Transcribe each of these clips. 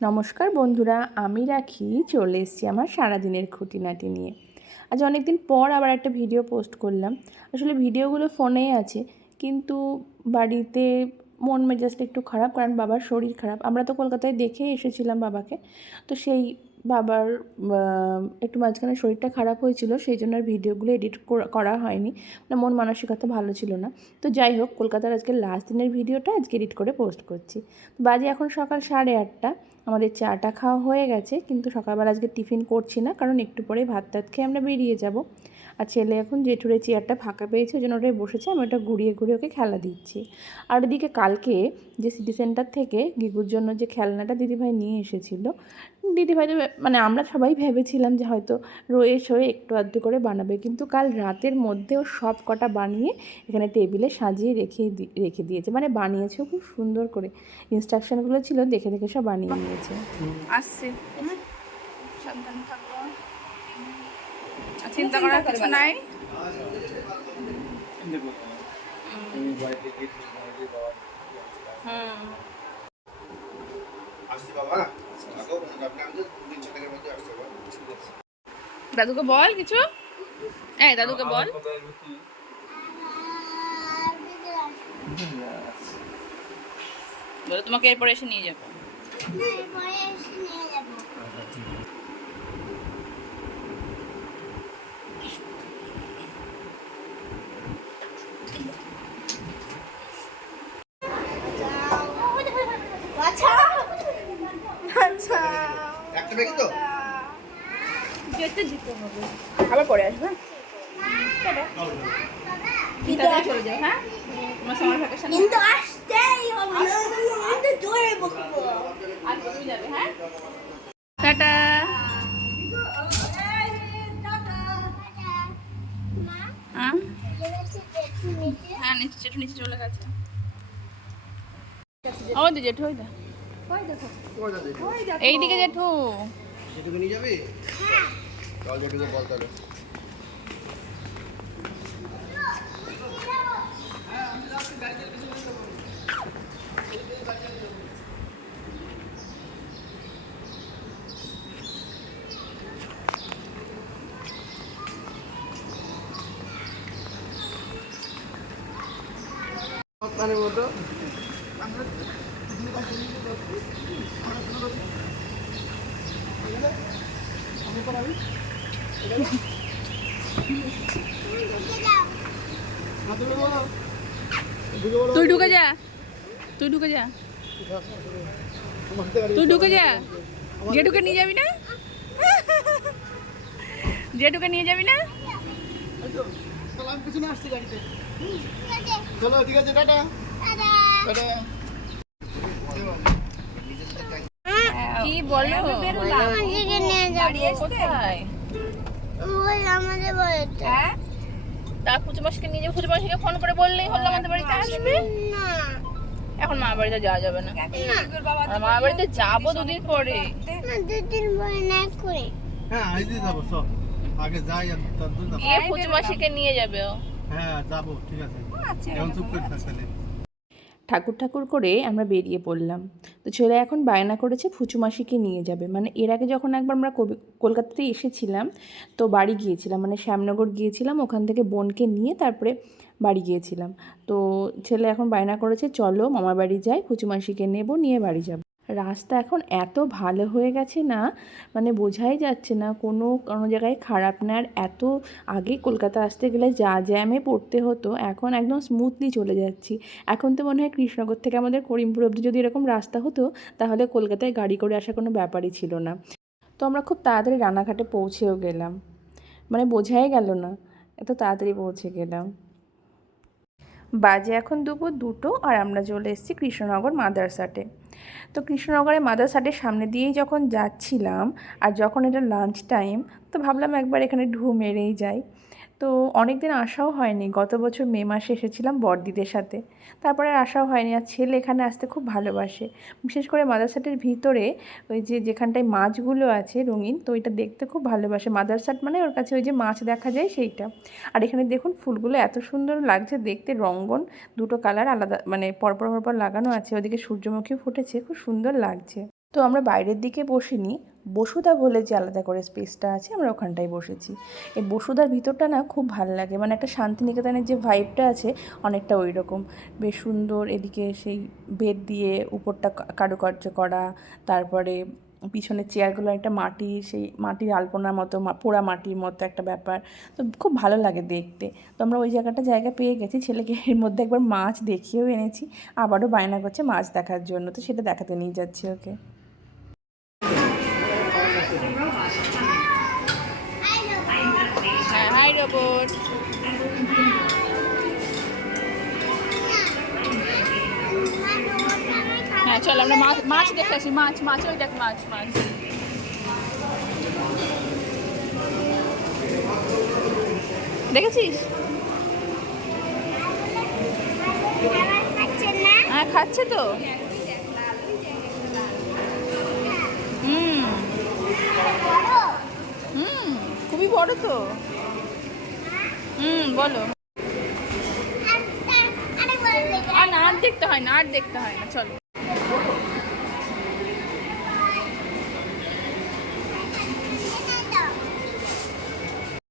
নমস্কার বন্ধুরা, আমি রাখি। চলে এসেছি আমার সারাদিনের খুঁটিনাটি নিয়ে। আজ অনেক দিন পর আবার একটা ভিডিও পোস্ট করলাম। আসলে ভিডিওগুলো ফোনেই আছে, কিন্তু বাড়িতে মন মেজাজটা একটু খারাপ, কারণ বাবার শরীর খারাপ। আমরা তো কলকাতায় দেখে এসেছিলাম বাবাকে। তো সেই বাবার একটু মাঝখানে শরীরটা খারাপ হয়েছিল, সেই জন্য আর ভিডিওগুলো এডিট করা হয়নি। মানে মন মানসিকতা ভালো ছিল না। তো যাই হোক, কলকাতার আজকে লাস্ট দিনের ভিডিওটা আজকে এডিট করে পোস্ট করছি। বাজে এখন সকাল সাড়ে আটটা। আমাদের চাটা খাওয়া হয়ে গেছে, কিন্তু সকালবেলা আজকে টিফিন করছি না, কারণ একটু পরে ভাত টাত খেয়ে আমরা বেরিয়ে যাব। আর ছেলে এখন জেঠুরে চেয়ারটা ফাঁকা পেয়েছে, ওই জন্য ওটাই বসেছে, আমি ওটা ঘুরিয়ে ঘুরিয়ে ওকে খেলা দিচ্ছি। আর ওদিকে কালকে যে সিটি সেন্টার থেকে গিগুর জন্য যে খেলনাটা দিদিভাই নিয়ে এসেছিল, দিদিভাই মানে আমরা সবাই ভেবেছিলাম যে হয়তো রয়ে সয়ে একটু আধটু করে বানাবে, কিন্তু কাল রাতের মধ্যেও সব কটা বানিয়ে এখানে টেবিলে সাজিয়ে রেখে রেখে দিয়েছে মানে বানিয়েছেও খুব সুন্দর করে। ইনস্ট্রাকশনগুলো ছিল, দেখে দেখে সব বানিয়ে নিয়েছে। আসছে। সাবধানে চিন্তা করার কিছু নাই। দাদুকে বল কিছু? এই, দাদুকে বল। বলো তোমাকে এরপরে এসে নিয়ে যাব একটা ব্যাগই তো আবার পরে আসবে তাড়াতাড়ি চলে যাও হ্যাঁ? সামার কিন্তু আসতেই হবে। জোরে বকবো। আর তুমি যাবে হ্যাঁ? টাটা। হ্যাঁ? হ্যাঁ নিচে জেঠু নিচে চলে গেছে। ওই তো জেঠু ওই তো। এইদিকে জেঠু। নিয়ে যাবি? চল যেটুকু বল তাহলে তুই ঢুকে যা। তুই ঢুকে যা। তুই ঢুকে যা। জেঠুকে নিয়ে যাবি না? জেঠুকে নিয়ে যাবি না? আমি পিছনে আসছি গাড়িতে চলো ঠিক আছে টাটা। টাটা। কি বলো? আমাদেরকে কোথায় ওই আমাদের বাড়িতে। তা পুজো মাসিকে নিয়ে পুজো মাসিকে ফোন করে বললেই হলো আমাদের বাড়িতে আসবে? না এখন মা বাড়িতে যাওয়া যাবে না। আর মা বাড়িতে যাব দুদিন পরে। না দুদিন পরে না করে। হ্যাঁ আইজি যাব সব আগে যাই আর তারপর যাব গিয়ে পুজো মাসিকে নিয়ে যাবে ও। হ্যাঁ যাব ঠিক আছে। এখন চুপ করে থাক তাহলে। ঠাকুর ঠাকুর করে আমরা বেরিয়ে পড়লাম। তো ছেলে এখন বায়না করেছে ফুচুমাসিকে নিয়ে যাবে। মানে এর আগে যখন একবার আমরা কলকাতাতে এসেছিলাম, তো বাড়ি গিয়েছিলাম। মানে শ্যামনগর গিয়েছিলাম, ওখান থেকে বোনকে নিয়ে তারপরে বাড়ি গিয়েছিলাম। তো ছেলে এখন বায়না করেছে, চলো মামার বাড়ি যাই ফুচুমাসিকে নেব, নিয়ে বাড়ি যাব। রাস্তা এখন এত ভালো হয়ে গেছে না মানে বোঝাই যাচ্ছে না কোনো কোনো জায়গায় খারাপ না। আর এত আগে কলকাতা আসতে গেলে যা জ্যামে পড়তে হতো, এখন একদম স্মুথলি চলে যাচ্ছি। এখন তো মনে হয় কৃষ্ণনগর থেকে আমাদের করিমপুর অবধি যদি এরকম রাস্তা হতো, তাহলে কলকাতায় গাড়ি করে আসা কোনো ব্যাপারই ছিল না। তো আমরা খুব তাড়াতাড়ি রানাঘাটে পৌঁছেও গেলাম। মানে বোঝাই গেল না, এত তাড়াতাড়ি পৌঁছে গেলাম। বাজে এখন দুপুর দুটো, আর আমরা চলে এসেছি কৃষ্ণনগর মাদারসাটে। তো কৃষ্ণনগরের মাদারসাটের সামনে দিয়েই যখন যাচ্ছিলাম আর যখন এটা লাঞ্চ টাইম তো ভাবলাম একবার এখানে ঢু মেরেই যাই। তো অনেক দিন আসাও হয়নি। গত বছর মে মাসে এসেছিলাম বড়দিদের সাথে। তারপরে আর আসাও হয়নি। আর ছেলে এখানে আসতে খুব ভালোবাসে। বিশেষ করে মাদারসাটের ভিতরে ওই যে যেখানটায় মাছগুলো আছে রঙিন, তো ওইটা দেখতে খুব ভালোবাসে। মাদারসাট মানে ওর কাছে ওই যে মাছ দেখা যায় সেইটা। আর এখানে দেখুন ফুলগুলো এত সুন্দর লাগছে দেখতে। রঙ্গন দুটো কালার আলাদা মানে পরপর পরপর লাগানো আছে। ওদিকে সূর্যমুখী ফুটেছে। খুব সুন্দর লাগছে। তো আমরা বাইরের দিকে বসিনি। বসুধা বলে যে আলাদা করে স্পেসটা আছে, আমরা ওখানটায় বসেছি। এই বসুধার ভিতরটা না খুব ভালো লাগে মানে একটা শান্তিনিকেতনের যে ভাইবটা আছে অনেকটা ওই রকম বেশ সুন্দর এদিকে সেই বেদ দিয়ে উপরটা কারুকার্য করা, তারপরে পিছনের চেয়ারগুলো একটা মাটি, সেই মাটির আলপনার মতো পোড়া মাটির মতো একটা ব্যাপার। তো খুব ভালো লাগে দেখতে। তো আমরা ওই জায়গাটা জায়গা পেয়ে গেছি, ছেলেকে এর মধ্যে একবার মাছ দেখিয়েও এনেছি, আবারও বায়না করছে মাছ দেখার জন্য। তো সেটা দেখাতে নিয়ে যাচ্ছি ওকে। হাই রোবট হ্যাঁ চল আমরা মাছ মাছ দেখে আসি মাছ মাছ ওই দেখ মাছ মাছ। দেখেছিস? হ্যাঁ খাচ্ছে তো হুম হুম খুবই বড় তো। হুম বলো। আর না আর দেখতে হয় না আর দেখতে হয় না চলো।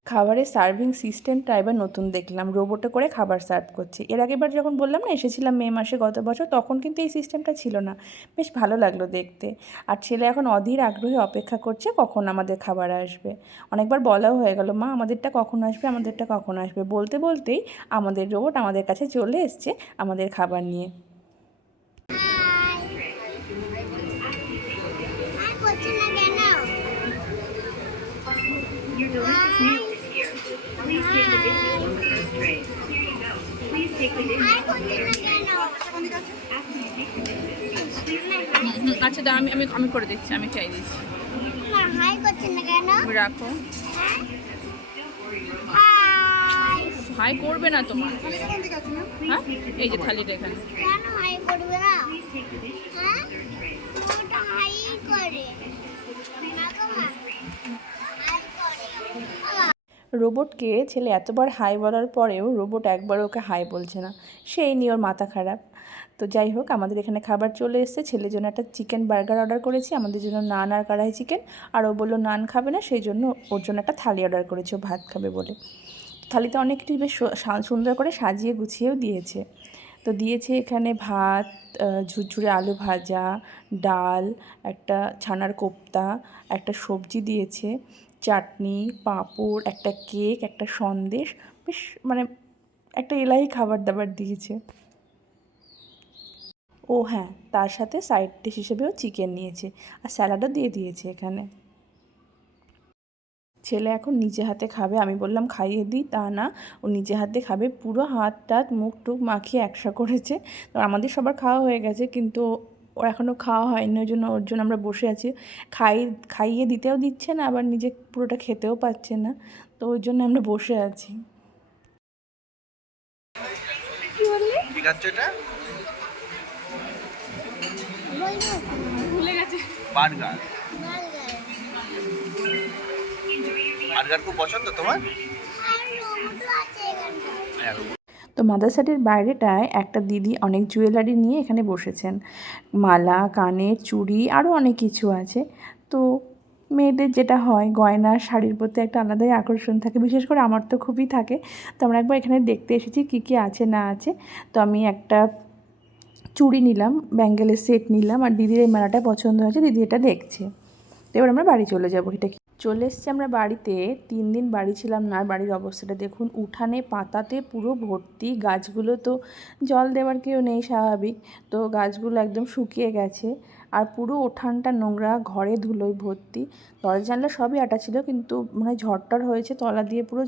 খাবারের সার্ভিং সিস্টেমটা এবার নতুন দেখলাম, রোবটে করে খাবার সার্ভ করছে। এর আগেবার যখন বললাম না, এসেছিলাম মে মাসে গত বছর, তখন কিন্তু এই সিস্টেমটা ছিল না। বেশ ভালো লাগল দেখতে। আর ছেলে এখন অধীর আগ্রহে অপেক্ষা করছে কখন আমাদের খাবার আসবে। অনেকবার বলাও হয়ে গেল, মা, আমাদেরটা কখন আসবে? আমাদেরটা কখন আসবে? বলতে, বলতেই আমাদের রোবট আমাদের কাছে চলে এসছে আমাদের খাবার নিয়ে। আচ্ছা দাও, আমি আমি আমি করে দিচ্ছি, আমি চাই দিচ্ছি। রাখো। হাই করবে না তোমার। হ্যাঁ? এই যে থালিটা এখানে। হাই করবে না? হ্যাঁ? হাই করে না তো মা হাই করে রোবটকে ছেলে এতবার হাই বলার পরেও রোবট একবার ওকে হাই বলছে না। সেই নিয়ে ওর মাথা খারাপ। তো যাই হোক, আমাদের এখানে খাবার চলে এসেছে। ছেলের জন্য একটা চিকেন বার্গার অর্ডার করেছি। আমাদের জন্য নান আর কড়াই চিকেন। আর ও বলল, নান খাবে না, সেই জন্য ওর জন্য একটা থালি অর্ডার করেছে। ও ভাত খাবে বলে। থালিতে অনেক কিছু বেশ সুন্দর করে সাজিয়ে গুছিয়েও দিয়েছে। তো দিয়েছে এখানে ভাত ঝুরঝুরে আলু ভাজা, ডাল, একটা ছানার কোপ্তা, একটা সবজি দিয়েছে। চাটনি, পাঁপড়, একটা কেক, একটা সন্দেশ, বেশ মানে একটা এলাহি খাবার দাবার দিয়েছে। ও হ্যাঁ তার সাথে সাইড ডিশ হিসেবেও চিকেন নিয়েছে আর স্যালাডও দিয়ে দিয়েছে এখানে। ছেলে এখন নিজে হাতে খাবে, আমি বললাম খাইয়ে দিই, তা না, ও নিজে হাতে খাবে, পুরো হাত টাত মুখ টুক মাখিয়ে একসা করেছে। তো আমাদের সবার খাওয়া হয়ে গেছে, কিন্তু ওর এখনও খাওয়া হয়নি ওই জন্য ওর জন্য আমরা বসে আছি। খাই খাইয়ে দিতেও দিচ্ছে না আবার নিজে পুরোটা খেতেও পাচ্ছে না তো ওই জন্য আমরা বসে আছি। কি খাচ্ছ এটা? ভুলে গেছে। বার্গার। বার্গার। খুব পছন্দ তোমার? তো মাদারসাটির বাইরেটায় একটা দিদি অনেক জুয়েলারি নিয়ে এখানে বসেছেন। মালা, কানের, চুড়ি আরও অনেক কিছু আছে। তো মেয়েদের যেটা হয়, গয়না, শাড়ির প্রতি একটা আলাদাই আকর্ষণ থাকে। বিশেষ করে আমার তো খুবই থাকে। তো আমরা একবার এখানে দেখতে এসেছি কী কী আছে, না আছে। তো আমি একটা চুড়ি নিলাম, ব্যাঙ্গেলের সেট নিলাম, আর দিদির এই মালাটা পছন্দ হয়েছে, দিদি এটা দেখছে। তো এবার আমরা বাড়ি চলে যাব। এটা চলে এসেছি আমরা বাড়িতে। তিন দিন বাড়ি ছিলাম না বাড়ির অবস্থাটা দেখুন, উঠানে, পাতাতে পুরো ভর্তি। গাছগুলো তো জল দেওয়ার কেউ নেই স্বাভাবিক, তো গাছগুলো একদম শুকিয়ে গেছে। আর পুরো উঠানটা নোংরা, ঘরে ধুলোয় ভর্তি। দরজা, জানলা সবই আটা ছিল, কিন্তু মানে ঝড়টর হয়েছে, তলা দিয়ে পুরো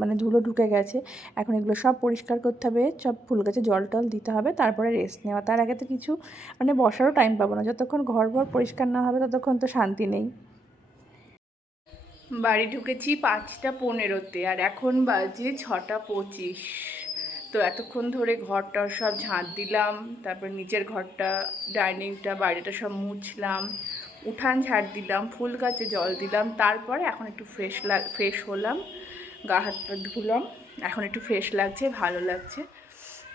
মানে ধুলো ঢুকে গেছে। এখন এগুলো সব পরিষ্কার করতে হবে, সব ফুল গাছে জল টল দিতে হবে, তারপরে রেস্ট নেওয়া। তার আগে তো কিছু মানে বসারও টাইম পাবো না। যতক্ষণ ঘর ঘর পরিষ্কার না হবে, ততক্ষণ তো শান্তি নেই। বাড়ি ঢুকেছি পাঁচটা পনেরোতে আর এখন বাজে ছটা পঁচিশ। তো এতক্ষণ ধরে ঘরটা সব ঝাঁট দিলাম, তারপর নিচের ঘরটা, ডাইনিংটা বাড়িটা সব মুছলাম, উঠান ঝাড় দিলাম, ফুল গাছে জল দিলাম, তারপরে এখন একটু ফ্রেশ লাগ ফ্রেশ হলাম, গা হাত পা ধুলাম, এখন একটু ফ্রেশ লাগছে, ভালো লাগছে।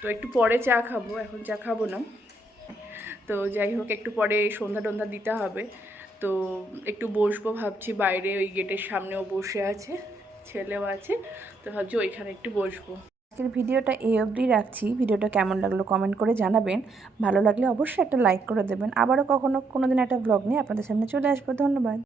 তো একটু পরে চা খাব, এখন চা খাব না। তো যাই হোক, একটু পরে সন্ধ্যা টন্ধ্যা দিতে হবে। তো একটু বসবো ভাবছি, বাইরে ওই গেটের সামনেও বসে আছে, ছেলেও আছে, তো ভাবছি ওইখানে একটু বসবো। আজকের ভিডিওটা এই অবধি রাখছি, ভিডিওটা কেমন লাগল কমেন্ট করে জানাবেন, ভালো লাগলে অবশ্যই একটা লাইক করে দেবেন, আবারও কখনো কোনো দিন একটা ব্লগ নিয়ে আপনাদের সামনে চলে আসব, ধন্যবাদ।